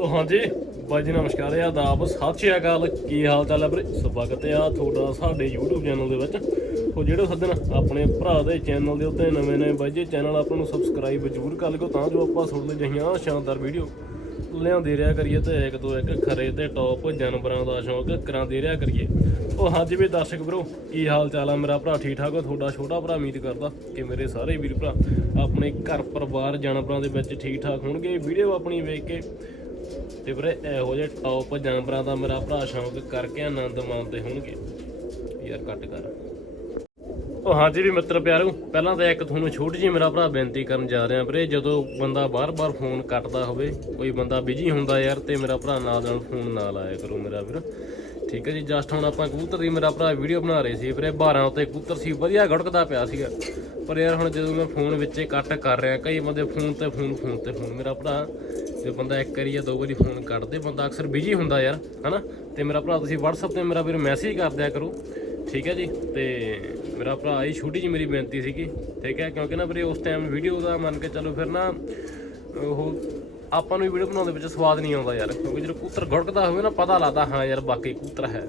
ਉਹ ਹਾਂਜੀ, ਬਾਈ ਜੀ ਨਮਸਕਾਰ ਆ ਆਦਾਬ, ਸਤਿ ਸ਼੍ਰੀ ਅਕਾਲ, ਕੀ ਹਾਲ ਚਾਲ ਹੈ ਵੀਰੇ? ਸਵਾਗਤ ਹੈ ਆ ਤੁਹਾਡਾ ਸਾਡੇ YouTube ਚੈਨਲ ਦੇ ਵਿੱਚ। ਉਹ ਜਿਹੜੇ ਸੱਜਣ ਆਪਣੇ ਭਰਾ ਦੇ ਚੈਨਲ ਦੇ ਉੱਤੇ ਨਵੇਂ ਨਵੇਂ ਬਾਈ ਜੀ, ਚੈਨਲ ਆਪਾਂ ਨੂੰ ਸਬਸਕ੍ਰਾਈਬ ਜ਼ਰੂਰ ਕਰ ਲਿਓ ਤਾਂ ਜੋ ਆਪਾਂ ਤੁਹਾਡੇ ਜਿਹੀਆਂ ਸ਼ਾਨਦਾਰ ਵੀਡੀਓ ਲਿਆਉਂਦੇ ਰਿਹਾ ਕਰੀਏ ਤੇ ਇੱਕ ਤੋਂ ਇੱਕ ਖਰੇ ਤੇ ਟੌਪ ਜਾਨਵਰਾਂ ਦਾ ਸ਼ੌਂਕ ਕਰਾਉਂਦੇ ਰਿਹਾ ਕਰੀਏ। ਉਹ ਹਾਂਜੀ ਵੀ ਦਰਸ਼ਕ ਵੀਰੋ, ਕੀ ਹਾਲ ਚਾਲ ਆ ਮੇਰਾ ਭਰਾ? ਠੀਕ ਠਾਕ ਹੋ? ਤੁਹਾਡਾ ਛੋਟਾ ਭਰਾ ਉਮੀਦ ਕਰਦਾ ਕਿ ਮੇਰੇ ਸਾਰੇ ਵੀਰ ਭਰਾ ਆਪਣੇ ਘਰ ਪਰਿਵਾਰ ਜਾਨਵਰਾਂ ਦੇ ਵਿੱਚ ਠੀਕ ਠਾਕ ਹੋਣਗੇ। ਵੀਡੀਓ ਆਪਣੀ ਵੇਖ ਕੇ ਤੇ ਵੀਰੇ, ਇਹੋ ਜਿਹੇ ਟੌਪ ਜਾਨਵਰਾਂ ਦਾ ਮੇਰਾ ਭਰਾ ਸ਼ੌਂਕ ਕਰਕੇ ਆਨੰਦ ਮਾਣਦੇ ਹੋਣਗੇ। ਯਾਰ ਕੱਟ ਕਰ। ਉਹ ਹਾਂਜੀ ਵੀ ਮਿੱਤਰ ਪਿਆਰੋ, ਪਹਿਲਾਂ ਤਾਂ ਇੱਕ ਤੁਹਾਨੂੰ ਛੋਟੀ ਜਿਹੀ ਮੇਰਾ ਭਰਾ ਬੇਨਤੀ ਕਰਨ ਜਾ ਰਿਹਾ ਵੀਰੇ, ਜਦੋਂ ਬੰਦਾ ਬਾਰ-ਬਾਰ ਫੋਨ ਕੱਟਦਾ ਹੋਵੇ, ਕੋਈ ਬੰਦਾ ਬਿਜ਼ੀ ਹੁੰਦਾ ਯਾਰ ਤੇ ਮੇਰਾ ਭਰਾ ਨਾਲ ਨਾਲ ਫੋਨ ਨਾ ਲਾਇਆ ਕਰੋ ਮੇਰਾ ਵੀਰ। ਠੀਕ ਹੈ ਜੀ ਜਸਟ ਹੁਣ ਆਪਾਂ ਕਬੂਤਰ ਦੀ ਮੇਰਾ ਭਰਾ ਵੀਡੀਓ ਬਣਾ ਰਹੇ ਸੀ ਵੀਰੇ 12 ਉੱਤੇ ਕਬੂਤਰ ਸੀ, ਵਧੀਆ ਗੜਕਦਾ ਪਿਆ ਸੀਗਾ। ਪਰ ਯਾਰ ਹੁਣ ਜਦੋਂ ਮੈਂ ਫੋਨ ਵਿੱਚੇ ਕੱਟ ਕਰ ਰਿਹਾ, ਕਈ ਬੰਦੇ ਫੋਨ ਤੇ ਫੋਨ ਫੋਨ ਤੇ ਫੋਨ, ਮੇਰਾ ਭਰਾ ਜੇ ਬੰਦਾ ਇੱਕ ਵਾਰੀ ਜਾਂ ਦੋ ਵਾਰੀ ਫੋਨ ਕੱਟਦੇ ਬੰਦਾ ਅਕਸਰ ਬਿਜ਼ੀ ਹੁੰਦਾ ਯਾਰ, ਹਨਾ? ਤੇ ਮੇਰਾ ਭਰਾ, ਤੁਸੀਂ WhatsApp ਤੇ ਮੇਰਾ ਵੀਰ ਮੈਸੇਜ ਕਰ ਦਿਆ ਕਰੋ, ਠੀਕ ਹੈ ਜੀ? ਤੇ ਮੇਰਾ ਭਰਾ ਇਹ ਛੋਟੀ ਜੀ ਮੇਰੀ ਬੇਨਤੀ ਸੀਗੀ, ਠੀਕ ਹੈ? ਕਿਉਂਕਿ ਨਾ ਵੀਰੇ, ਉਸ ਟਾਈਮ ਵੀਡੀਓ ਦਾ ਮੰਨ ਕੇ ਚੱਲੋ ਫਿਰ ਨਾ, ਉਹ ਆਪਾਂ ਨੂੰ ਵੀਡੀਓ ਬਣਾਉਣ ਦੇ ਵਿੱਚ ਸਵਾਦ ਨਹੀਂ ਆਉਂਦਾ ਯਾਰ, ਕਿਉਂਕਿ ਜਦੋਂ ਕੂਤਰ ਗੜਕਦਾ ਹੋਵੇ ਨਾ, ਪਤਾ ਲੱਗਦਾ, ਹਾਂ ਯਾਰ ਬਾਕੀ ਕੂਤਰ ਹੈ।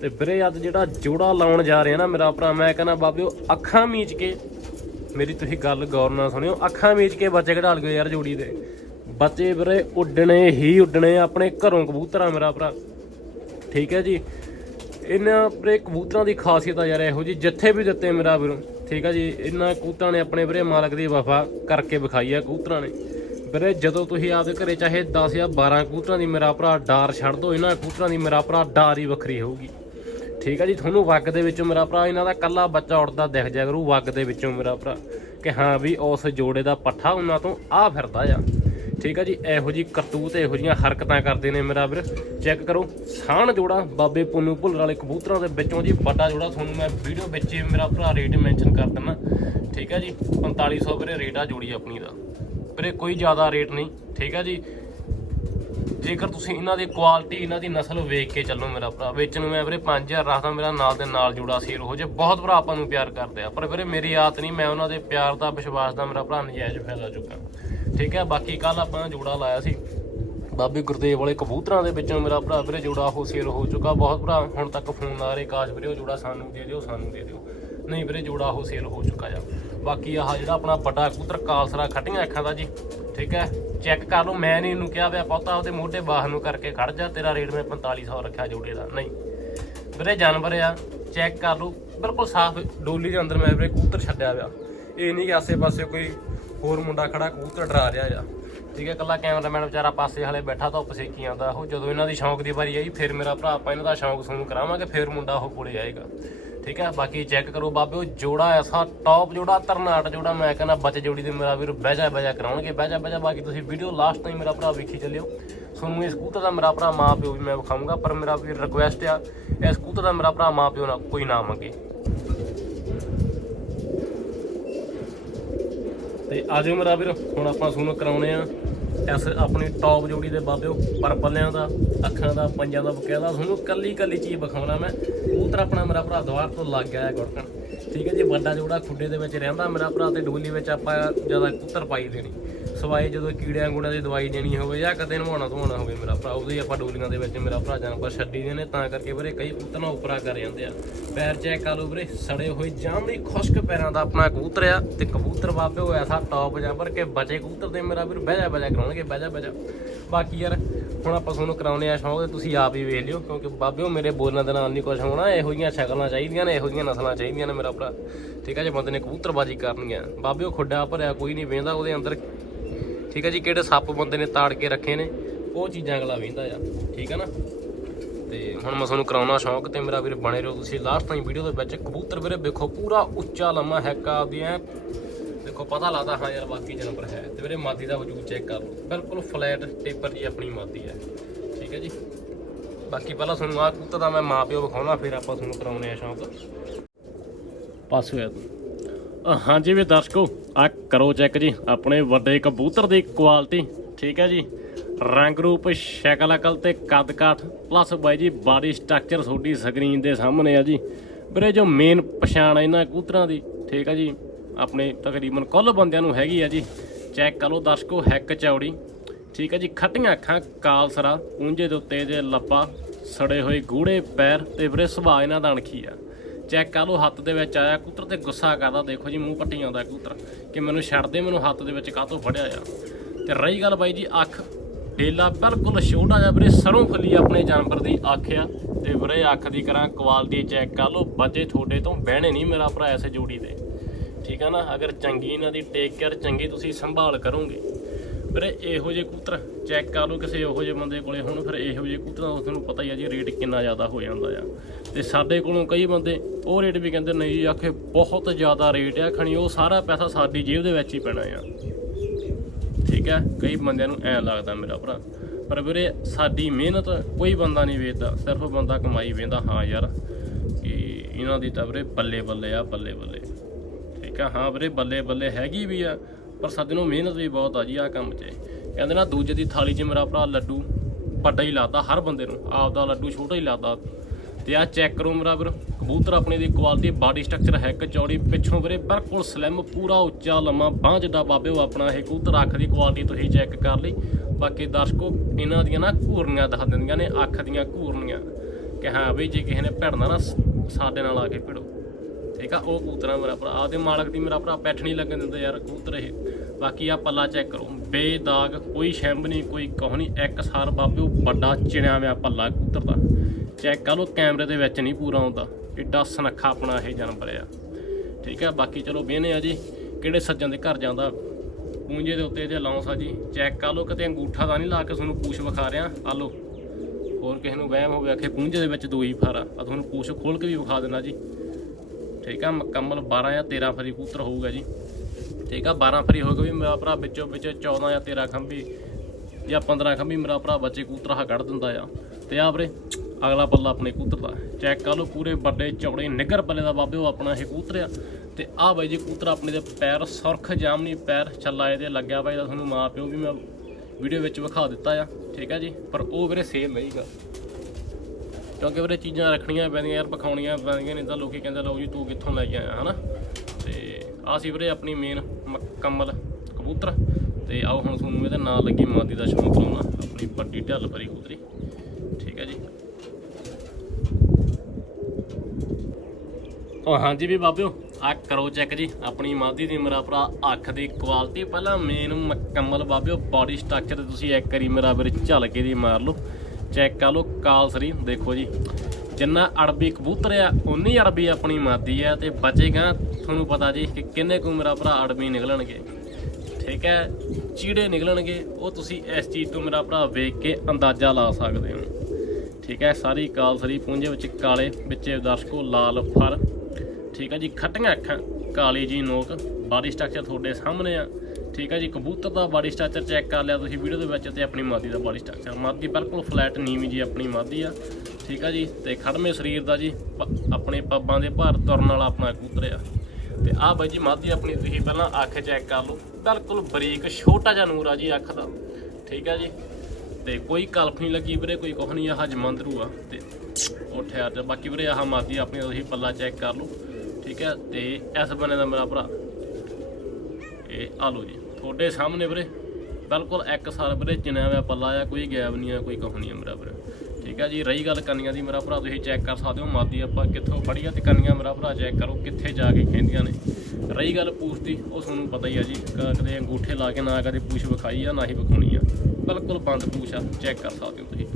ਤੇ ਵੀਰੇ, ਅੱਜ ਜਿਹੜਾ ਜੋੜਾ ਲਾਉਣ ਜਾ ਰਿਹਾ ਨਾ ਮੇਰਾ ਭਰਾ, ਮੈਂ ਕਹਿੰਦਾ, ਬਾਬਿਓ, ਅੱਖਾਂ ਮੀਚ ਕੇ, ਮੇਰੀ ਤੁਸੀਂ ਗੱਲ ਗੌਰ ਨਾਲ ਸੁਣਿਓ, ਅੱਖਾਂ ਮੀਚ ਕੇ ਬੱਚੇ ਘਟਾਲ ਗਏ ਯਾਰ ਜੋੜੀ ਦੇ। ਬੱਚੇ ਵੀਰੇ ਉੱਡਣੇ ਹੀ ਉੱਡਣੇ ਆਪਣੇ ਘਰੋਂ ਕਬੂਤਰ ਆ ਮੇਰਾ ਭਰਾ। ਠੀਕ ਹੈ ਜੀ? ਇਹਨਾਂ ਵੀਰੇ ਕਬੂਤਰਾਂ ਦੀ ਖਾਸੀਅਤ ਆ ਯਾਰ ਇਹੋ ਜੀ ਜਿੱਥੇ ਵੀ ਦਿੱਤੇ ਮੇਰਾ ਵੀਰੋ। ਠੀਕ ਹੈ ਜੀ? ਇਹਨਾਂ ਕਬੂਤਰਾਂ ਨੇ ਆਪਣੇ ਵੀਰੇ ਮਾਲਕ ਦੀ ਵਫਾ ਕਰਕੇ ਵਿਖਾਈ ਆ ਕਬੂਤਰਾਂ ਨੇ। ਵੀਰੇ ਜਦੋਂ ਤੁਸੀਂ ਆਪਦੇ ਘਰੇ ਚਾਹੇ 10 ਜਾਂ 12 ਕਬੂਤਰਾਂ ਦੀ ਮੇਰਾ ਭਰਾ ਡਾਰ ਛੱਡ ਦੋ, ਇਹਨਾਂ ਕਬੂਤਰਾਂ ਦੀ ਮੇਰਾ ਭਰਾ ਡਾਰ ਹੀ ਵੱਖਰੀ ਹੋਊਗੀ। ਠੀਕ ਹੈ ਜੀ? ਤੁਹਾਨੂੰ ਵਗ ਦੇ ਵਿੱਚੋਂ ਮੇਰਾ ਭਰਾ, ਇਹਨਾਂ ਦਾ ਕੱਲਾ ਬੱਚਾ ਉੱਡਦਾ ਦਿਖ ਜਾ ਕਰੂ ਵਗ ਦੇ ਵਿੱਚੋਂ ਮੇਰਾ ਭਰਾ। ਕਿ ਹਾਂ ਵੀ ਉਸ ਜੋੜੇ ਦਾ ਪੱਠਾ ਉਹਨਾਂ ਤੋਂ ਆ ਫਿਰਦਾ ਆ। ਠੀਕ ਹੈ ਜੀ, ਇਹੋ ਜੀ ਕਰਤੂਤ, ਇਹੋ ਜੀਆਂ ਹਰਕਤਾਂ ਕਰਦੇ ਨੇ ਮੇਰਾ ਵੀਰ। ਚੈੱਕ ਕਰੋ ਸਾਣ ਜੋੜਾ ਬਾਬੇ ਪੁੰਨੂ ਭੁੱਲਰ ਵਾਲੇ ਕਬੂਤਰਾਂ ਦੇ ਵਿੱਚੋਂ ਜੀ, ਵੱਡਾ ਜੋੜਾ ਤੁਹਾਨੂੰ ਮੈਂ ਵੀਡੀਓ ਵਿੱਚ ਹੀ ਮੇਰਾ ਭਰਾ ਰੇਟ ਮੈਂਸ਼ਨ ਕਰ ਦਿੰਦਾ। ਠੀਕ ਹੈ ਜੀ 4500 ਵੀਰੇ ਰੇਟ ਆ ਜੋੜੀ ਆਪਣੀ ਦਾ। ਵੀਰੇ ਕੋਈ ਜ਼ਿਆਦਾ ਰੇਟ ਨਹੀਂ, ਠੀਕ ਹੈ ਜੀ। ਜੇਕਰ ਤੁਸੀਂ ਇਹਨਾਂ ਦੀ ਕੁਆਲਿਟੀ ਇਹਨਾਂ ਦੀ ਨਸਲ ਵੇਖ ਕੇ ਚੱਲੋ ਮੇਰਾ ਭਰਾ ਵਿੱਚ ਨੂੰ ਮੈਂ ਵੀਰੇ 5000 ਰੱਖਦਾ, ਮੇਰਾ ਨਾਲ ਦੇ ਨਾਲ ਜੁੜਾ ਸੀ ਹੋ ਜੇ। ਬਹੁਤ ਭਰਾ ਆਪਾਂ ਨੂੰ ਪਿਆਰ ਕਰਦੇ ਆ, ਪਰ ਵੀਰੇ ਮੇਰੀ ਆਦਤ ਨਹੀਂ, ਮੈਂ ਉਹਨਾਂ ਦੇ ਪਿਆਰ ਦਾ, ਵਿਸ਼ਵਾਸ ਦਾ ਮੇਰਾ ਭਰਾ ਨਜਾਇਜ਼ ਫਾਇਦਾ ਚੁੱਕਾਂ। ਠੀਕ ਹੈ, ਬਾਕੀ ਕੱਲ ਆਪਾਂ ਜੋੜਾ ਲਾਇਆ ਸੀ। ਬਾਬੇ ਗੁਰਦੇਵ ਵਾਲੇ ਕਬੂਤਰਾਂ ਦੇ ਵਿੱਚੋਂ ਮੇਰਾ ਭਰਾ ਵੀਰੇ ਜੋੜਾ ਉਹ ਸੇਲ ਹੋ ਚੁੱਕਾ। ਬਹੁਤ ਭਰਾ, ਹੁਣ ਤੱਕ ਫੋਨ ਆ ਰਹੇ, ਕਾਸ਼ ਵੀਰੇ ਉਹ ਜੋੜਾ ਸਾਨੂੰ ਦੇ ਦਿਓ, ਸਾਨੂੰ ਦੇ ਦਿਓ। ਨਹੀਂ ਵੀਰੇ, ਜੋੜਾ ਉਹ ਸੇਲ ਹੋ ਚੁੱਕਾ ਆ। ਬਾਕੀ ਆਹ ਜਿਹੜਾ ਆਪਣਾ ਵੱਡਾ ਕਬੂਤਰ, ਕਾਲਸਰਾ ਖੱਟੀਆਂ ਅੱਖਾਂ ਦਾ ਜੀ, ਠੀਕ ਹੈ। ਚੈੱਕ ਕਰ ਲਓ, ਮੈਂ ਨਹੀਂ ਇਹਨੂੰ ਕਿਹਾ ਵਿਆ ਪੌਤਾ ਉਹਦੇ ਮੋਢੇ ਬਾਹ ਨੂੰ ਕਰਕੇ ਖੜ ਜਾ, ਤੇਰਾ ਰੇਟ ਮੈਂ 4500 ਰੱਖਿਆ ਜੋੜੇ ਦਾ। ਨਹੀਂ। ਵੀਰੇ, ਜਾਨਵਰ ਆ, ਚੈੱਕ ਕਰ ਲਓ। ਬਿਲਕੁਲ ਸਾਫ਼, ਡੋਲੀ ਦੇ ਅੰਦਰ ਮੈਂ ਵੀਰੇ ਕਬੂਤਰ ਛੱਡਿਆ ਵਿਆ ਇਹ ਨਹੀਂ ਕਿ ਆਸੇ-ਪਾਸੇ ਕੋਈ ਹੋਰ ਮੁੰਡਾ ਖੜਾ ਕਬੂਤਰ ਡਰਾ ਰਿਹਾ ਆ। ਠੀਕ ਹੈ ਕੱਲਾ ਕੈਮਰਾਮੈਨ ਵਿਚਾਰਾ ਪਾਸੇ ਹਲੇ ਬੈਠਾ ਧੁੱਪ ਸੇਕੀ ਆਉਂਦਾ ਉਹ। ਜਦੋਂ ਇਹਨਾਂ ਦੀ ਸ਼ੌਂਕ ਦੀ ਵਾਰੀ ਆਈ, ਫਿਰ ਮੇਰਾ ਭਰਾ ਆਪਾਂ ਇਹਨਾਂ ਦਾ ਸ਼ੌਂਕ ਸੁਣੂ ਕਰਾਵਾਂਗੇ, ਫਿਰ ਮੁੰਡਾ ਉਹ ਕੋਲੇ ਆਏਗਾ। ਠੀਕ ਹੈ, ਬਾਕੀ ਚੈੱਕ ਕਰੋ ਬਾਬੇ, ਉਹ ਜੋੜਾ ਐਸਾ ਟੌਪ ਜੋੜਾ ਤਰਨਾਟ ਜੋੜਾ, ਮੈਂ ਕਹਿੰਦਾ ਬੱਚ ਜੋੜੀ ਦੇ ਮੇਰਾ ਵੀਰ ਬਹਿਜਾ ਬਹਿਜਾ ਕਰਾਉਣਗੇ ਬਹਿਜਾ ਬਹਿਜਾ ਬਾਕੀ ਤੁਸੀਂ ਵੀਡੀਓ ਲਾਸਟ ਤਾਈਂ ਮੇਰਾ ਭਰਾ ਵੇਖੀ ਚੱਲਿਓ। ਤੁਹਾਨੂੰ ਇਸ ਕਬੂਤਰ ਦਾ ਮੇਰਾ ਭਰਾ ਮਾਂ ਪਿਓ ਵੀ ਮੈਂ ਵਿਖਾਊਂਗਾ, ਪਰ ਮੇਰਾ ਵੀਰ ਰਿਕੁਐਸਟ ਆ, ਇਸ ਕਬੂਤਰ ਦਾ ਮੇਰਾ ਭਰਾ ਮਾਂ ਪਿਓ ਨਾ ਕੋਈ ਨਾ ਮੰਗੇ। ਤੇ ਆਜੋ ਮੇਰਾ ਵੀਰ, ਹੁਣ ਆਪਾਂ ਤੁਹਾਨੂੰ ਕਰਾਉਣੇ ਆ ਇਸ ਆਪਣੀ ਟੌਪ ਜੋੜੀ ਦੇ ਬਾਬਿਓ ਪਰਪਲਿਆਂ ਦਾ, ਅੱਖਾਂ ਦਾ, ਪੰਜਾਂ ਦਾ ਬਕਾਇਦਾ। ਤੁਹਾਨੂੰ ਕੱਲੀ ਕੱਲੀ ਚੀਜ਼ ਵਿਖਾਉਣਾ ਮੈਂ। ਕਬੂਤਰ ਆਪਣਾ ਮੇਰਾ ਭਰਾ ਦੁਆਰ ਤੋਂ ਲੱਗ ਗਿਆ ਹੈ ਗੁੜਕਣ। ਠੀਕ ਹੈ ਜੀ, ਵੱਡਾ ਜੋੜਾ ਖੁੱਡੇ ਦੇ ਵਿੱਚ ਰਹਿੰਦਾ। ਮੇਰਾ ਭਰਾ ਤੇ ਡੋਲੀ ਵਿੱਚ ਆਪਾਂ ਜ਼ਿਆਦਾ ਕਬੂਤਰ ਪਾਈ ਦੇਣੀ ਸਵਾਏ ਜਦੋਂ ਕੀੜਿਆਂ ਗੁੜਾਂ ਦੀ ਦਵਾਈ ਦੇਣੀ ਹੋਵੇ ਜਾਂ ਕਦੇ ਨਵਾਉਣਾ ਧੋਣਾ ਹੋਵੇ ਮੇਰਾ ਭਰਾ, ਉਹਦੀ ਆਪਾਂ ਡੋਲੀਆਂ ਦੇ ਵਿੱਚ ਮੇਰਾ ਭਰਾ ਜਾਨਵਰ ਛੱਡੀ ਦੇ ਨੇ, ਤਾਂ ਕਰਕੇ ਵੀਰੇ ਕਈ ਕਬੂਤਰ ਨਾ ਉਪਰਾ ਕਰ ਜਾਂਦੇ ਆ। ਪੈਰ ਚੈੱਕ ਕਰ ਲਓ ਵੀਰੇ, ਸੜੇ ਹੋਏ ਜਾਮੜੀ ਖੁਸ਼ਕ ਪੈਰਾਂ ਦਾ ਆਪਣਾ ਕਬੂਤਰ ਆ ਤੇ ਕਬੂਤਰ ਬਾਬੇ ਉਹ ਐਸਾ ਟੌਪ ਜਾਨਵਰ ਕਿ ਬਚੇ ਕਬੂਤਰ ਦੇ ਮੇਰਾ ਵੀਰ, ਬਹਿ ਜਾ ਬਹਿ ਜਾ ਕਰਾਉਣਗੇ, ਬਹਿ ਜਾ ਬਹਿ ਜਾ। ਬਾਕੀ ਯਾਰ, ਹੁਣ ਆਪਾਂ ਤੁਹਾਨੂੰ ਕਰਾਉਣੇ ਆ ਸ਼ੌਂਕ ਤੇ ਤੁਸੀਂ ਆਪ ਹੀ ਵੇਖ ਲਿਓ, ਕਿਉਂਕਿ ਬਾਬਿਓ ਮੇਰੇ ਬੋਲਣ ਦੇ ਨਾਲ ਨਹੀਂ ਕੁਝ ਹੋਣਾ, ਇਹੋ ਜਿਹੀਆਂ ਸ਼ਕਲਾਂ ਚਾਹੀਦੀਆਂ ਨੇ, ਇਹੋ ਜਿਹੀਆਂ ਨਸਲਾਂ ਚਾਹੀਦੀਆਂ ਨੇ ਮੇਰਾ ਭਰਾ। ਠੀਕ ਆ ਜੇ, ਬੰਦੇ ਨੇ ਕਬੂਤਰਬਾਜੀ ਕਰਨੀ ਆ ਬਾਬਿਓ ਖੁੱਡਾ ਭਰਿਆ, ਕੋਈ ਨਹੀਂ ਵੇਂਦਾ, ਉਹਦੇ ਅੰਦਰ ਠੀਕ ਹੈ ਜੀ, ਕਿਹੜੇ ਸੱਪ ਬੰਦੇ ਨੇ ਤਾੜ ਕੇ ਰੱਖੇ ਨੇ, ਉਹ ਚੀਜ਼ਾਂ ਅਗਲਾ ਵੇਂਦਾ ਆ, ਠੀਕ ਹੈ ਨਾ? ਤੇ ਹੁਣ ਮੈਂ ਤੁਹਾਨੂੰ ਕਰਾਉਣਾ ਸ਼ੌਂਕ ਤੇ ਮੇਰਾ ਵੀਰ ਬਣੇ ਰਹੋ ਤੁਸੀਂ। ਲਾਸਟ ਤਾਈਂ ਵੀਡੀਓ ਦੇ ਵਿੱਚ ਕਬੂਤਰ ਵੀਰੇ ਵੇਖੋ, ਪੂਰਾ ਉੱਚਾ ਲੰਮਾ ਹੈਕਾ ਆਪਦੀ ਐ। ਦੇਖੋ, ਪਤਾ ਲੱਗਦਾ ਹਾਂ ਯਾਰ ਬਾਕੀ ਜਾਨਵਰ ਹੈ। ਤੇ ਵੀਰੇ ਮਾਦੀ ਦਾ ਵਜੂਦ ਚੈੱਕ ਕਰ ਲਓ। ਬਿਲਕੁਲ ਫਲੈਟ ਟੇਪਰ ਜੀ ਆਪਣੀ ਮਾਦੀ ਹੈ। ਠੀਕ ਹੈ ਜੀ? ਬਾਕੀ ਪਹਿਲਾਂ ਤੁਹਾਨੂੰ ਆਹ ਕਬੂਤਰ ਦਾ ਮੈਂ ਮਾਂ ਪਿਓ ਵਿਖਾਉਣਾ, ਫਿਰ ਆਪਾਂ ਤੁਹਾਨੂੰ ਕਰਾਉਣੇ ਆ ਸ਼ੌਂਕ। ਪਾਸ ਹੋਇਆ ਤੂੰ। ਹਾਂਜੀ ਵੀ ਦਰਸ਼ਕੋ, ਆ ਕਰੋ ਚੈੱਕ ਜੀ, ਆਪਣੇ ਵੱਡੇ ਕਬੂਤਰ ਦੀ ਕੁਆਲਿਟੀ ਠੀਕ ਹੈ ਜੀ। ਰੰਗ ਰੂਪ ਸ਼ਕਲ ਅਕਲ ਤੇ ਕੱਦ ਕਾਠ ਪਲੱਸ ਬਾਈ ਜੀ ਬਾਡੀ ਸਟਰਕਚਰ ਤੁਹਾਡੀ ਸਕਰੀਨ ਦੇ ਸਾਹਮਣੇ ਆ ਜੀ। ਵੀਰੇ, ਜੋ ਮੇਨ ਪਛਾਣ ਆ ਇਹਨਾਂ ਕਬੂਤਰਾਂ ਦੀ, ਠੀਕ ਹੈ ਜੀ, ਆਪਣੇ ਤਕਰੀਬਨ ਕੁੱਲ ਬੰਦਿਆਂ ਨੂੰ ਹੈਗੀ ਆ ਜੀ। ਚੈੱਕ ਕਰੋ ਦਰਸ਼ਕੋ, ਹੈਕ ਚੌੜੀ, ਠੀਕ ਹੈ ਜੀ, ਖੱਟੀਆਂ ਅੱਖਾਂ ਕਾਲਸਰਾ ਉਂਝੇ ਦੇ ਉੱਤੇ ਜੇ ਲੱਪਾ, ਸੜੇ ਹੋਏ ਗੂੜੇ ਪੈਰ ਤੇ ਵੀਰੇ ਸੁਭਾਅ ਇਹਨਾਂ ਦਾ ਅਣਖੀ ਆ। ਚੈੱਕ ਕਰ ਲਓ ਹੱਥ ਦੇ ਵਿੱਚ ਆਇਆ ਕੂਤਰ ਤੇ ਗੁੱਸਾ ਕਰਦਾ, ਦੇਖੋ ਜੀ, ਮੂੰਹ ਪੱਟੀ ਆਉਂਦਾ ਕੂਤਰ ਕਿ ਮੈਨੂੰ ਛੱਡ ਦੇ ਮੈਨੂੰ ਹੱਥ ਦੇ ਵਿੱਚ ਕਾਹਤੋਂ ਫੜਿਆ ਆ ਤੇ ਰਹੀ ਗੱਲ ਬਾਈ ਜੀ, ਅੱਖ ਡੇਲਾ ਬਿਲਕੁਲ ਛੋਟਾ ਜਿਹਾ ਵੀਰੇ, ਸਰੋਂ ਫਲੀ ਆਪਣੇ ਜਾਨਵਰ ਦੀ ਅੱਖ ਆ। ਤੇ ਵੀਰੇ, ਅੱਖ ਦੀ ਕਰਾਂ ਕੁਆਲਿਟੀ ਚੈੱਕ ਕਰ ਲਓ ਬੱਜੇ ਤੁਹਾਡੇ ਤੋਂ ਬਹਿਣੇ ਨਹੀਂ ਮੇਰਾ ਭਰਾ ਐਸੇ ਜੋੜੀ ਦੇ। ਠੀਕ ਆ ਨਾ, ਅਗਰ ਚੰਗੀ ਇਹਨਾਂ ਦੀ ਟੇਕ ਕੇਅਰ ਚੰਗੀ ਤੁਸੀਂ ਸੰਭਾਲ ਕਰੋਗੇ। ਵੀਰੇ, ਇਹੋ ਜਿਹੇ ਕੂਤਰ ਚੈੱਕ ਕਰ ਲਓ ਕਿਸੇ ਇਹੋ ਜਿਹੇ ਬੰਦੇ ਕੋਲੇ ਹੁਣ, ਫਿਰ ਇਹੋ ਜਿਹੇ ਕੂਤਰਾਂ ਦਾ ਤੁਹਾਨੂੰ ਪਤਾ ਹੀ ਆ ਜੀ ਰੇਟ ਕਿੰਨਾ ਜ਼ਿਆਦਾ ਹੋ ਜਾਂਦਾ ਆ। ਤੇ ਸਾਡੇ ਕੋਲੋਂ ਕਈ ਬੰਦੇ ਉਹ ਰੇਟ ਵੀ ਕਹਿੰਦੇ ਨਹੀਂ ਜੀ, ਆਖੇ ਬਹੁਤ ਜ਼ਿਆਦਾ ਰੇਟ ਆ, ਖਣੀ ਉਹ ਸਾਰਾ ਪੈਸਾ ਸਾਡੀ ਜੇਬ ਦੇ ਵਿੱਚ ਹੀ ਪੈਣਾ ਆ। ਠੀਕ ਹੈ ਕਈ ਬੰਦਿਆਂ ਨੂੰ ਐ ਲੱਗਦਾ ਮੇਰਾ ਭਰਾ। ਪਰ ਵੀਰੇ, ਸਾਡੀ ਮਿਹਨਤ ਕੋਈ ਬੰਦਾ ਨਹੀਂ ਵੇਚਦਾ, ਸਿਰਫ ਬੰਦਾ ਕਮਾਈ ਵੇਂਦਾ ਹਾਂ ਯਾਰ, ਕਿ ਇਹਨਾਂ ਦੀ ਤਾਂ ਵੀਰੇ ਬੱਲੇ ਬੱਲੇ ਆ, ਬੱਲੇ ਬੱਲੇ। ਠੀਕ ਆ? ਹਾਂ ਵੀਰੇ, ਬੱਲੇ ਬੱਲੇ ਹੈਗੀ ਵੀ ਆ ਪਰ ਸੱਜਣੋਂ ਮਿਹਨਤ ਵੀ ਬਹੁਤ ਆ ਜੀ ਆ ਕੰਮ 'ਚ। ਕਹਿੰਦੇ ਨਾ, ਦੂਜੇ ਦੀ ਥਾਲੀ 'ਚ ਮੇਰਾ ਭਰਾ ਲੱਡੂ ਵੱਡਾ ਹੀ ਲਾਤਾ, ਹਰ ਬੰਦੇ ਨੂੰ। ਆਪ ਦਾ ਲੱਡੂ ਛੋਟਾ ਹੀ ਲਾਤਾ। ਤੇ ਆ ਚੈੱਕ ਕਰੋ ਮੇਰਾ ਵੀਰ, ਕਬੂਤਰ ਆਪਣੇ ਦੀ ਕੁਆਲਿਟੀ ਬਾਡੀ ਸਟਰਕਚਰ ਹੈ ਕਿ ਚੌੜੀ। ਪਿੱਛੋਂ ਵੀਰੇ ਬਿਲਕੁਲ ਸਲਿਮ ਪੂਰਾ ਉੱਚਾ, ਲੰਮਾ, ਬਾਂਹ ਜਿੱਡਾ ਬਾਬੇ ਉਹ ਆਪਣਾ ਇਹ ਕਬੂਤਰ ਅੱਖ ਦੀ ਕੁਆਲਿਟੀ ਤੁਸੀਂ ਚੈੱਕ ਕਰ ਲਈ। ਬਾਕੀ ਦਰਸ਼ਕੋ, ਇਹਨਾਂ ਦੀਆਂ ਨਾ ਘੂਰਨੀਆਂ ਦੱਸ ਦਿੰਦੀਆਂ ਨੇ, ਅੱਖ ਦੀਆਂ ਘੂਰਨੀਆਂ। ਕਿ ਹਾਂ ਬਈ ਜੇ ਕਿਸੇ ਨੇ ਭਿੜਨਾ ਨਾ, ਸਾਡੇ ਨਾਲ ਆ ਕੇ ਭਿੜੋ। ਠੀਕ ਆ, ਉਹ ਕਬੂਤਰਾਂ ਮੇਰਾ ਭਰਾ। ਆਪਦੇ ਮਾਲਕ ਦੀ ਮੇਰਾ ਭਰਾ ਪੈਠ ਨਹੀਂ ਲੱਗਣ ਦਿੰਦਾ ਯਾਰ, ਕਬੂਤਰ ਇਹ। ਬਾਕੀ ਆ ਪੱਲਾ ਚੈੱਕ ਕਰੋ। ਬੇਦਾਗ, ਕੋਈ ਸ਼ੈਂਬ ਨਹੀਂ, ਕੋਈ ਕੁਛ ਨਹੀਂ। ਇੱਕ ਸਾਰ ਬਾਬੇ ਉਹ ਵੱਡਾ ਚਿਣਿਆ ਹੋਇਆ ਪੱਲਾ ਕਬੂਤਰ ਦਾ। ਚੈੱਕ ਕਰ ਲਓ, ਕੈਮਰੇ ਦੇ ਵਿੱਚ ਨਹੀਂ ਪੂਰਾ ਆਉਂਦਾ। ਏਡਾ ਸਨੱਖਾ ਆਪਣਾ ਇਹ ਜਾਨਵਰ ਆ। ਠੀਕ ਆ, ਬਾਕੀ ਚਲੋ ਵੇਹਨੇ ਆ ਜੀ। ਕਿਹੜੇ ਸੱਜਣ ਦੇ ਘਰ ਜਾਂਦਾ? ਪੂੰਜੇ ਦੇ ਉੱਤੇ ਇਹਦੇ ਲੌਂਸ ਆ ਜੀ। ਚੈੱਕ ਕਰ ਲਓ, ਕਿਤੇ ਅੰਗੂਠਾ ਤਾਂ ਨਹੀਂ ਲਾ ਕੇ ਤੁਹਾਨੂੰ ਪੂਛ ਵਿਖਾ ਰਿਆ ਆ ਲਓ। ਹੋਰ ਕਿਸੇ ਨੂੰ ਵਹਿਮ ਹੋਵੇ, ਆਖੇ ਪੂੰਜੇ ਦੇ ਵਿੱਚ ਦੋ ਹੀ ਫਰ ਆ। ਤੁਹਾਨੂੰ ਪੂਛ ਖੋਲ ਕੇ ਵੀ ਵਿਖਾ ਦੇਣਾ ਜੀ। ਠੀਕ ਆ, ਮੁਕੰਮਲ 12 ਜਾਂ 13 ਫਰੀ ਕੂਤਰ ਹੋਊਗਾ ਜੀ। ਠੀਕ ਆ 12 ਫਰੀ ਹੋ ਹੋਊਗਾ ਵੀ ਮੇਰਾ ਭਰਾ ਵਿੱਚੋਂ ਵਿੱਚ 14 ਜਾਂ 13 ਖੰਭੀ ਜਾਂ 15 ਖੰਭੀ ਮੇਰਾ ਭਰਾ ਬੱਚੇ ਕੂਤਰਾ ਆ ਕੱਢ ਦਿੰਦਾ ਆ। ਤੇ ਆ ਵੀਰੇ, ਅਗਲਾ ਪੱਲਾ ਆਪਣੇ ਕਬੂਤਰ ਦਾ। ਚੈੱਕ ਕਰ ਲਓ, ਪੂਰੇ ਵੱਡੇ ਚੌੜੇ ਨਿੱਗਰ ਪੱਲੇ ਦਾ ਬਾਬੇ ਉਹ ਆਪਣਾ ਇਹ ਕੂਤਰਿਆ ਆ। ਤੇ ਆ ਬਾਈ ਜੀ ਕਬੂਤਰ ਆਪਣੇ ਦੇ ਪੈਰ ਸੁਰਖ ਜਾਮਨੀ ਪੈਰ ਛੱਲਾ ਇਹਦੇ ਲੱਗਿਆ ਬਾਈ ਦਾ, ਤੁਹਾਨੂੰ ਮਾਂ ਪਿਓ ਵੀ ਮੈਂ ਵੀਡੀਓ ਵਿੱਚ ਵਿਖਾ ਦਿੱਤਾ ਆ। ਠੀਕ ਆ ਜੀ, ਪਰ ਉਹ ਵੀਰੇ ਸੇਲ ਲਈਗਾ ਕਿਉਂਕਿ ਵੀਰੇ ਚੀਜ਼ਾਂ ਰੱਖਣੀਆਂ ਪੈਂਦੀਆਂ ਯਾਰ, ਵਿਖਾਉਣੀਆਂ ਪੈਂਦੀਆਂ ਨਹੀਂ ਤਾਂ ਲੋਕੀ ਕਹਿੰਦੇ ਲਓ ਜੀ ਤੂੰ ਕਿੱਥੋਂ ਲੈ ਕੇ ਆਇਆ, ਹਨਾ? ਤੇ ਆ ਸੀ ਵੀਰੇ ਆਪਣੀ ਮੇਨ ਮੁਕੰਮਲ ਕਬੂਤਰ। ਤੇ ਆਓ ਹੁਣ ਤੁਹਾਨੂੰ ਇਹਦੇ ਨਾਲ ਲੱਗੀ ਮਾਦੀ ਦਾ ਸ਼ੌਂਕ ਕਰਾਉਣਾ ਆਪਣੀ ਵੱਡੀ ਢੱਲ ਭਰੀ ਕਬੂਤਰੀ। ਠੀਕ ਹੈ ਜੀ। ਹਾਂ ਹਾਂਜੀ ਵੀ ਬਾਬਿਓ ਆ ਕਰੋ ਚੈੱਕ ਜੀ। ਆਪਣੀ ਮਾਦੀ ਦੀ ਮੇਰਾ ਭਰਾ ਅੱਖ ਦੀ ਕੁਆਲਿਟੀ ਪਹਿਲਾਂ ਮੇਨ ਮੁਕੰਮਲ ਬਾਬਿਓ ਬਾਡੀ ਸਟਰਕਚਰ ਤੁਸੀਂ ਇੱਕ ਵਾਰੀ ਮੇਰਾ ਵੀਰ ਝਲਕ ਦੀ ਮਾਰ ਲਓ। ਚੈੱਕ ਕਰ ਲਓ ਕਾਲਸਰੀ ਦੇਖੋ ਜੀ। ਜਿੰਨਾ ਅੜਬੀ ਕਬੂਤਰ ਆ ਉਨੀ ਅੜਬੀ ਆਪਣੀ ਮਾਦੀ ਆ ਤੇ ਬਚੇਗਾ ਤੁਹਾਨੂੰ ਪਤਾ ਜੀ ਕਿ ਕਿੰਨੇ ਕੁ ਮੇਰਾ ਭਰਾ ਅੜਬੀ ਨਿਕਲਣਗੇ। ਠੀਕ ਹੈ? ਚੀੜੇ ਨਿਕਲਣਗੇ, ਉਹ ਤੁਸੀਂ ਇਸ ਚੀਜ਼ ਤੋਂ ਮੇਰਾ ਭਰਾ ਵੇਖ ਕੇ ਅੰਦਾਜ਼ਾ ਲਾ ਸਕਦੇ ਹੋ। ਠੀਕ ਹੈ? ਸਾਰੀ ਕਾਲਸਰੀ ਪੁੰਜੇ ਵਿੱਚ ਕਾਲੇ, ਵਿੱਚ ਦਰਸ਼ਕੋ ਲਾਲ ਫਰ। ਠੀਕ ਹੈ ਜੀ? ਖੱਟੀਆਂ ਅੱਖਾਂ, ਕਾਲੀ ਜੀ ਨੋਕ। ਬਾਡੀ ਸਟਰਕਚਰ ਤੁਹਾਡੇ ਸਾਹਮਣੇ ਆ। ਠੀਕ ਹੈ ਜੀ? ਕਬੂਤਰ ਦਾ ਬਾਡੀ ਸਟਰਕਚਰ ਚੈੱਕ ਕਰ ਲਿਆ ਤੁਸੀਂ ਵੀਡੀਓ ਦੇ ਵਿੱਚ ਤੇ ਆਪਣੀ ਮਾਦੀ ਦਾ ਬਾਡੀ ਸਟਰਕਚਰ। ਮਾਦੀ ਬਿਲਕੁਲ ਫਲੈਟ, ਨੀਵੀਂ ਜੀ ਆਪਣੀ ਮਾਦੀ ਆ। ਠੀਕ ਆ ਜੀ? ਤੇ ਖੜਮੇ ਸਰੀਰ ਦਾ ਜੀ, ਪ- ਆਪਣੇ ਪੱਬਾਂ ਦੇ ਭਾਰ ਤੁਰਨ ਵਾਲਾ ਆਪਣਾ ਕਬੂਤਰ ਆ। ਤੇ ਆਹ ਬਾਈ ਜੀ ਮਾਦੀ ਆਪਣੀ ਤੁਸੀਂ ਪਹਿਲਾਂ ਅੱਖ ਚੈੱਕ ਕਰ ਲਓ। ਬਿਲਕੁਲ ਬਰੀਕ, ਛੋਟਾ ਜਿਹਾ ਨੂਰ ਆ ਜੀ ਅੱਖ ਦਾ। ਠੀਕ ਹੈ ਜੀ? ਤੇ ਕੋਈ ਕਲਫ ਨਹੀਂ ਲੱਗੀ ਵੀਰੇ, ਕੋਈ ਕੁਛ ਨਹੀਂ, ਆਹ ਜਮੰਦਰੂ ਆ। ਤੇ ਉਹ ਤੇ ਬਾਕੀ ਵੀਰੇ ਆਹ ਮਾਦੀ ਆਪਣੀ ਤੁਸੀਂ ਪੱਲਾ ਚੈੱਕ ਕਰ ਲਓ। ਠੀਕ ਹੈ ਤੇ ਇਸ ਬੰਨੇ ਦਾ ਮੇਰਾ ਭਰਾ। ਇਹ ਆ ਲਓ ਜੀ, ਤੁਹਾਡੇ ਸਾਹਮਣੇ ਵੀਰੇ। ਬਿਲਕੁਲ ਇੱਕ ਸਾਲ ਵੀਰੇ ਚਿਣਿਆ ਹੋਇਆ ਪੱਲਾ ਆ, ਕੋਈ ਗੈਬ ਨਹੀਂ ਆ, ਕੋਈ ਕੁਛ ਨਹੀਂ ਆ ਮੇਰਾ ਵੀਰੇ। ਠੀਕ ਆ ਜੀ, ਰਹੀ ਗੱਲ ਕੰਨੀਆਂ ਦੀ, ਮੇਰਾ ਭਰਾ ਤੁਸੀਂ ਚੈੱਕ ਕਰ ਸਕਦੇ ਹੋ, ਮਾਦੀ ਆਪਾਂ ਕਿੱਥੋਂ ਫੜੀ ਆ ਤੇ ਕੰਨੀਆਂ ਮੇਰਾ ਭਰਾ ਚੈੱਕ ਕਰੋ, ਕਿੱਥੇ ਜਾ ਕੇ ਕਹਿੰਦੀਆਂ ਨੇ। ਰਹੀ ਗੱਲ ਪੂਛ ਦੀ ਉਹ ਤੁਹਾਨੂੰ ਪਤਾ ਹੀ ਆ ਜੀ ਕਦੇ ਅੰਗੂਠੇ ਲਾ ਕੇ ਨਾ ਕਦੇ ਪੂਛ ਵਿਖਾਈ ਆ, ਨਾ ਹੀ ਵਿਖਾਉਣੀ ਆ। ਬਿਲਕੁਲ ਬੰਦ ਪੂਛ ਆ ਚੈੱਕ ਕਰ ਸਕਦੇ ਹੋ ਤੁਸੀਂ।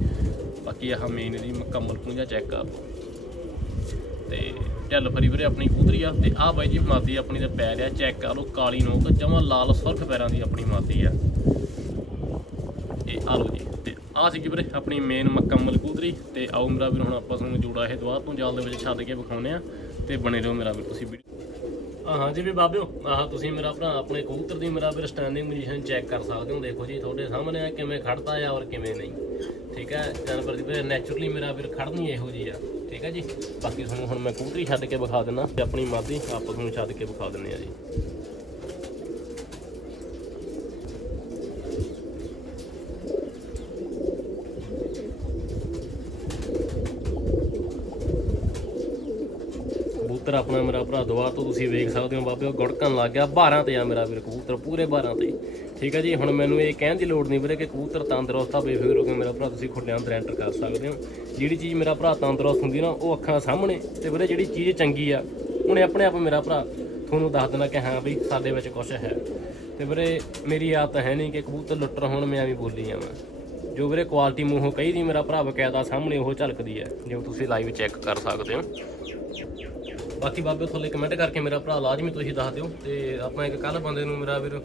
ਬਾਕੀ ਆਹ ਮੇਨ ਦੀ ਮੁਕੰਮਲ ਪੂੰਝਾ ਚੈੱਕ ਕਰ ਲਓ। ਤੇ ਢਿੱਲ ਫਰੀ ਵੀਰੇ ਆਪਣੀ ਕੂਦਰੀ ਆ, ਤੇ ਆਹ ਬਾਈ ਜੀ ਮਾਦੀ ਆਪਣੀ ਦੇ ਪੈਰ ਆ ਚੈੱਕ ਕਰ ਲਓ, ਕਾਲੀ ਨੋਕ, ਜਮਾ ਲਾਲ ਸੁਰਖ ਪੈਰਾਂ ਦੀ ਆਪਣੀ ਮਾਦੀ ਆ। ਇਹ ਆ ਲਓ ਜੀ। ਤੇ ਆਹ ਸੀ ਵੀਰੇ, ਆਪਣੀ ਮੇਨ ਮੁਕੰਮਲ ਕੂਦਰੀ ਤੇ ਆਓ ਮੇਰਾ ਵੀਰ ਹੁਣ ਆਪਾਂ ਤੁਹਾਨੂੰ ਜੋੜਾ ਇਹ ਦੁਆਰ ਤੋਂ ਜਾਲ ਦੇ ਵਿੱਚ ਛੱਡ ਕੇ ਵਿਖਾਉਨੇ ਆ ਤੇ ਬਣੇ ਰਹੋ ਮੇਰਾ ਵੀਰ ਤੁਸੀਂ ਵੀਡੀਓ ਆ ਹਾਂਜੀ ਵੀ ਬਾਬਿਓ, ਆਹ ਤੁਸੀਂ ਮੇਰਾ ਭਰਾ, ਆਪਣੇ ਕਬੂਤਰ ਦੀ ਮੇਰਾ ਵੀਰ ਸਟੈਂਡਿੰਗ ਪੋਜੀਸ਼ਨ ਚੈੱਕ ਕਰ ਸਕਦੇ ਹੋ। ਦੇਖੋ ਜੀ, ਤੁਹਾਡੇ ਸਾਹਮਣੇ ਆ, ਕਿਵੇਂ ਖੜਦਾ ਆ ਔਰ ਕਿਵੇਂ ਨਹੀਂ। ਠੀਕ ਹੈ, ਜਾਨਵਰ ਦੀ ਵੀਰੇ ਨੈਚੁਰਲੀ ਮੇਰਾ ਵੀਰ ਖੜਨੀ ਇਹੋ ਜੀ ਆ। ਠੀਕ ਹੈ ਜੀ, ਬਾਕੀ ਤੁਹਾਨੂੰ ਹੁਣ ਮੈਂ ਕਬੂਤਰੀ ਛੱਡ ਕੇ ਵਿਖਾ ਦਿੰਦਾ ਤੇ ਆਪਣੀ ਮਾਦੀ ਆਪਾਂ ਤੁਹਾਨੂੰ ਛੱਡ ਕੇ ਵਿਖਾ ਦਿੰਦੇ ਆ ਜੀ। ਕਬੂਤਰ ਆਪਣਾ ਮੇਰਾ ਭਰਾ ਦੁਆਰ ਤੋਂ, ਤੁਸੀਂ ਵੇਖ ਸਕਦੇ ਹੋ ਬਾਬੇ, ਉਹ ਗੁੜਕਣ ਲੱਗ ਗਿਆ। 12 ਤੇ ਆ ਮੇਰਾ ਵੀਰ ਕਬੂਤਰ, ਪੂਰੇ 12 ਤੇ। ਠੀਕ ਹੈ ਜੀ, ਹੁਣ ਮੈਨੂੰ ਇਹ ਕਹਿਣ ਦੀ ਲੋੜ ਨਹੀਂ ਵੀਰੇ ਕਿ ਕਬੂਤਰ ਤੰਦਰੁਸਤ ਆ, ਬੇਫਿਕਰ ਹੋ ਕੇ ਮੇਰਾ ਭਰਾ ਤੁਸੀਂ ਖੁੱਲਿਆਂ ਅੰਦਰ ਐਂਟਰ ਕਰ ਸਕਦੇ ਹੋ। ਜਿਹੜੀ ਚੀਜ਼ ਮੇਰਾ ਭਰਾ ਤੰਦਰੁਸਤ ਹੁੰਦੀ ਨਾ, ਉਹ ਅੱਖਾਂ ਸਾਹਮਣੇ। ਤੇ ਵੀਰੇ ਜਿਹੜੀ ਚੀਜ਼ ਚੰਗੀ ਆ, ਉਹਨੇ ਆਪਣੇ ਆਪ ਮੇਰਾ ਭਰਾ ਤੁਹਾਨੂੰ ਦੱਸ ਦੇਣਾ ਕਿ ਹਾਂ ਬਈ ਸਾਡੇ ਵਿੱਚ ਕੁਝ ਹੈ। ਤੇ ਵੀਰੇ ਮੇਰੀ ਆਦਤ ਹੈ ਨਹੀਂ ਕਿ ਕਬੂਤਰ ਲੁੱਟਰ ਹੋਣ, ਮੈਂ ਐਵੇਂ ਬੋਲੀ ਜਾਵਾਂ। ਜੋ ਵੀਰੇ ਕੁਆਲਿਟੀ ਮੂੰਹੋਂ ਕਹੀ ਦੀ, ਮੇਰਾ ਭਰਾ ਬਕਾਇਦਾ ਸਾਹਮਣੇ ਉਹ ਝਲਕਦੀ ਹੈ, ਜੋ ਤੁਸੀਂ ਲਾਈਵ ਚੈੱਕ ਕਰ ਸਕਦੇ ਹੋ। ਬਾਕੀ ਬਾਬੇ ਥੱਲੇ ਕਮੈਂਟ ਕਰਕੇ ਮੇਰਾ ਭਰਾ ਲਾਜ਼ਮੀ ਤੁਸੀਂ ਦੱਸ ਦਿਓ ਤੇ ਆਪਾਂ ਇੱਕ ਕੱਲ ਬੰਦੇ ਨੂੰ ਮੇਰਾ ਵੀਰ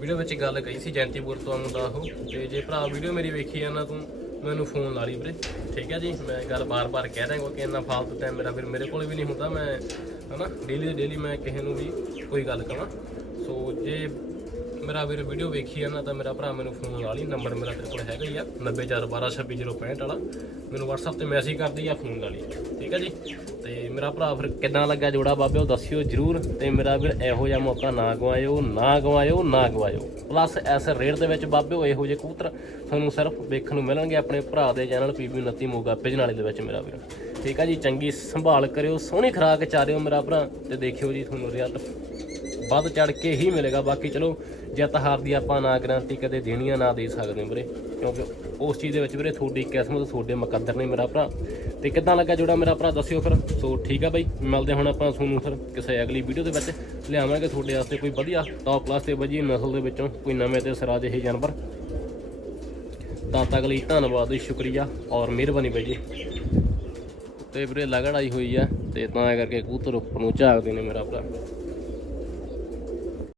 ਵੀਡੀਓ ਵਿੱਚ ਗੱਲ ਕਹੀ ਸੀ ਜੈਂਤੀਪੁਰ ਤੋਂ ਆਉਂਦਾ ਉਹ ਤੇ ਜੇ ਭਰਾ ਵੀਡੀਓ ਮੇਰੀ ਵੇਖੀ ਜਾਂਦਾ ਤੂੰ ਮੈਨੂੰ ਫੋਨ ਲਾ ਲਈ ਵੀਰੇ। ਠੀਕ ਹੈ ਜੀ, ਮੈਂ ਗੱਲ ਬਾਰ-ਬਾਰ ਕਹਿ ਰਿਹਾ ਕਿ ਇੰਨਾ ਫਾਲਤੂ ਟਾਈਮ ਮੇਰਾ ਫਿਰ ਮੇਰੇ ਕੋਲ ਵੀ ਨਹੀਂ ਹੁੰਦਾ, ਮੈਂ ਹਨਾ ਡੇਲੀ ਡੇਲੀ ਮੈਂ ਕਿਸੇ ਨੂੰ ਵੀ ਕੋਈ ਗੱਲ ਕਹਾਂ ਸੋ ਜੇ ਮੇਰਾ ਵੀਰ ਵੀਡੀਓ ਵੇਖੀ ਆ ਨਾ ਤਾਂ ਮੇਰਾ ਭਰਾ ਮੈਨੂੰ ਫੋਨ ਲਾ ਲਈ ਨੰਬਰ ਮੇਰਾ ਤੇਰੇ ਕੋਲ ਹੈਗਾ ਹੀ ਆ 904122665 ਵਾਲਾ। ਮੈਨੂੰ WhatsApp ਤੇ ਮੈਸੇਜ ਕਰਦੀ ਆ ਫੋਨ ਲਾ ਲਈ, ਠੀਕ ਆ ਜੀ? ਤੇ ਮੇਰਾ ਭਰਾ ਫਿਰ ਕਿੱਦਾਂ ਲੱਗਾ ਜੋੜਾ ਬਾਬੇ, ਉਹ ਦੱਸਿਓ ਜਰੂਰ। ਤੇ ਮੇਰਾ ਵੀਰ ਇਹੋ ਜਿਹਾ ਮੌਕਾ ਨਾ ਗਵਾਇਓ ਨਾ ਗਵਾਇਓ ਨਾ ਗਵਾਇਓ। ਪਲੱਸ ਇਸ ਰੇਟ ਦੇ ਵਿੱਚ ਬਾਬੇ, ਉਹ ਇਹੋ ਜਿਹੇ ਕਬੂਤਰ ਤੁਹਾਨੂੰ ਸਿਰਫ ਵੇਖਣ ਨੂੰ ਮਿਲਣਗੇ ਆਪਣੇ ਭਰਾ ਦੇ ਚੈਨਲ ਪੀਬੀ 29 ਮੋਗਾ ਪਿਜਨਾਲੇ ਦੇ ਵਿੱਚ ਮੇਰਾ ਵੀਰ। ਠੀਕ ਹੈ ਜੀ, ਚੰਗੀ ਸੰਭਾਲ ਕਰਿਓ, ਸੋਹਣੀ ਖਰਾਕ ਚਾਰਿਓ ਮੇਰਾ ਭਰਾ, ਤੇ ਦੇਖਿਓ ਜੀ ਤੁਹਾਨੂੰ ਰਿਜ਼ਲਟ ਵੱਧ ਚੜ ਕੇ ਹੀ ਮਿਲੇਗਾ। ਬਾਕੀ ਚਲੋ ਜਿੱਤ ਹਾਰ ਦੀ ਆਪਾਂ ਨਾ ਗਰੰਟੀ ਕਦੇ ਦੇਣੀ ਆ ਨਾ ਦੇ ਸਕਦੇ ਵੀਰੇ। ਕਿਉਂਕਿ ਉਸ ਚੀਜ਼ ਦੇ ਵਿੱਚ ਵੀਰੇ ਤੁਹਾਡੀ ਕਿਸਮਤ, ਤੁਹਾਡੇ ਮੁਕੱਦਰ ਨੇ ਮੇਰਾ ਭਰਾ। ਤੇ ਕਿੱਦਾਂ ਲੱਗਾ ਜੋੜਾ ਮੇਰਾ ਭਰਾ, ਦੱਸਿਓ ਫਿਰ। ਸੋ ਠੀਕ ਆ ਬਾਈ, ਮਿਲਦੇ ਹੁਣ ਆਪਾਂ ਤੁਹਾਨੂੰ ਫਿਰ ਕਿਸੇ ਅਗਲੀ ਵੀਡੀਓ ਦੇ ਵਿੱਚ। ਲਿਆਵਾਂਗੇ ਤੁਹਾਡੇ ਵਾਸਤੇ ਕੋਈ ਵਧੀਆ ਟੌਪ ਕਲਾਸ ਤੇ ਵਧੀਆ ਨਸਲ ਦੇ ਵਿੱਚੋਂ ਕੋਈ ਨਵੇਂ ਤੇ ਸਿਰਾ ਜਿਹੇ ਜਾਨਵਰ। ਤਾਂ ਤੱਕ ਲਈ ਧੰਨਵਾਦ ਜੀ ਸ਼ੁਕਰੀਆ ਔਰ ਮਿਹਰਬਾਨੀ ਬਾਈ ਜੀ। ਤੇ ਵੀਰੇ ਲਗੜ ਆਈ ਹੋਈ ਆ, ਤੇ ਤਾਂ ਕਰਕੇ ਕੂਤਰ ਉੱਪਰ ਨੂੰ ਝਾਕਦੇ ਨੇ ਮੇਰਾ ਭਰਾ।